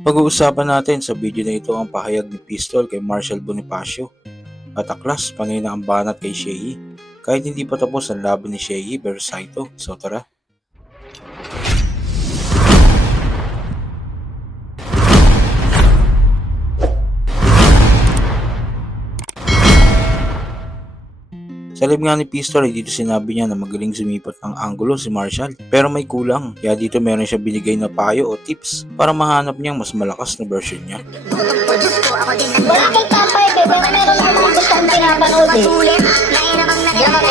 Pag-uusapan natin sa video na ito ang pahayag ni Pistol kay Marshall Bonifacio at aklas panay na banat kay Shei kahit hindi pa tapos ang laban ni Shei versus Saito. So tara. Sa live nga ni Pistol ay dito sinabi niya na magaling sumipat ng anggulo si Marshall. Pero may kulang, kaya dito meron siya binigay na payo o tips para mahanap niyang mas malakas na version niya. Wala kang tapay, eh. Eh,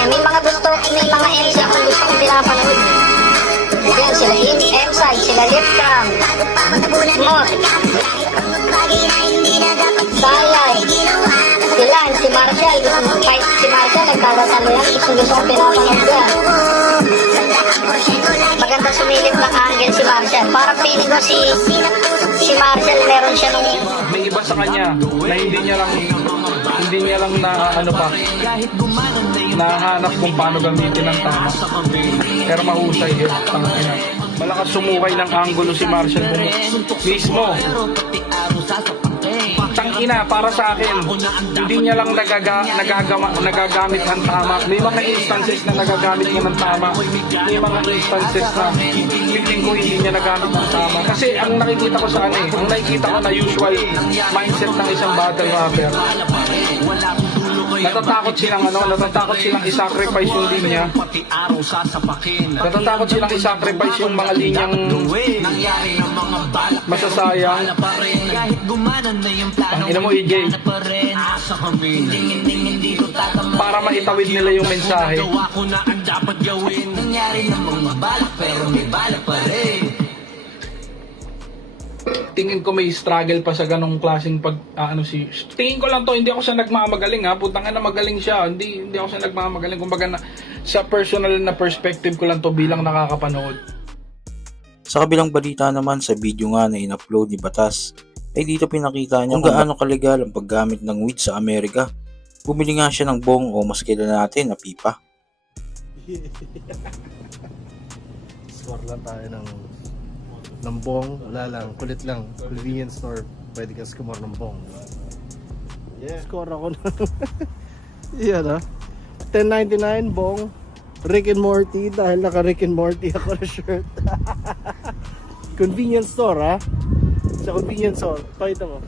may mga gusto, may mga MC akong gusto kong pinapanood. Yan, sila M-Side, sila Lipcam, Mod, Marshall, nagkakasalo yan, gusto gusto kong pinapanood yan. Maganda sumilip ng angle si Marshall. Parang feeling ko si si Marshall meron siya nung may iba sa kanya na hindi niya lang hindi niya lang na ano pa nahanap kung paano gamitin ng tama pero mahusay yun tangina malakas sumukay ng angulo si Marshall mismo tangina para sa akin hindi niya lang nagaga, nagagama, nagagamit ng tama. May mga instances na nagagamit niya ng tama. May mga instances na feeling ko hindi niya nagamit ng tama. Kasi ang nakikita ko sa ano eh ang nakikita ko na usual mindset ng isang battle rapper. Natatakot silang ano natatakot silang isacrifice yung linya. Natatakot silang isacrifice yung mga linyang masasayang. Ang ina mo EJ para maitawid nila yung mensahe. Tingin ko may struggle pa sa ganong klaseng pag ah, ano si tingin ko lang to hindi ako siya nagmamagaling ha putang na magaling siya. Hindi hindi ako siya nagmamagaling. Kumbaga na, sa personal na perspective ko lang to bilang nakakapanood. Sa kabilang balita naman sa video nga na in-upload ni Batas, ay dito pinakita niya kung gaano kalegal ang paggamit ng weed sa Amerika. Bumili nga siya ng bong o mas kilala natin na pipa. Score lang tayo ng ng bong, wala lang, kulit lang. Convenience store, pwede ka score ng bong. Yeah. Score ako ng Yan ah. 10.99 bong. Rick and Morty dahil naka Rick and Morty ako na shirt. convenience store ah. Sa convenience store, pakita mo.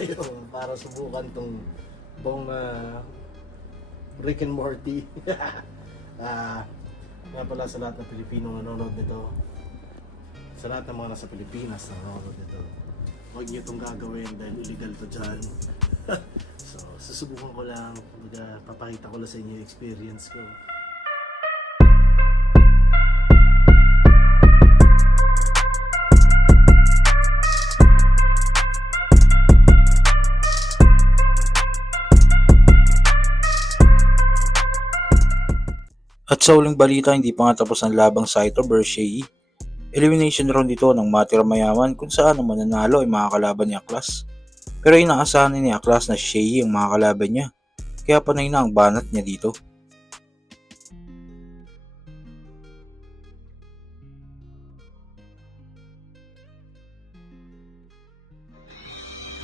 Ayun, para subukan tong bong na Rick and Morty. Ah, nga pala sa lahat ng Pilipinong nanonood nito. Sa lahat ng mga nasa Pilipinas na nanonood nito. Huwag niyo itong gagawin dahil illegal to dyan. so, susubukan ko lang. Kumbaga, papakita ko lang sa inyo yung experience ko. At sa uling balita, hindi pa nga tapos ang labang Saito versus Shei. Elimination round ito ng matira mayaman kung saan ang mananalo ay makakalaban ni Aklas. Pero inaasahan ni Aklas na Shei ang makakalaban niya. Kaya panay na ang banat niya dito.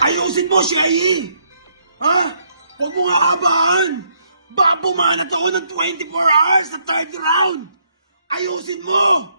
Ayusin mo, Shay! Ha? Huwag mo nga kabaan! Baka pumanat ako ng 24 hours sa third round! Ayusin mo!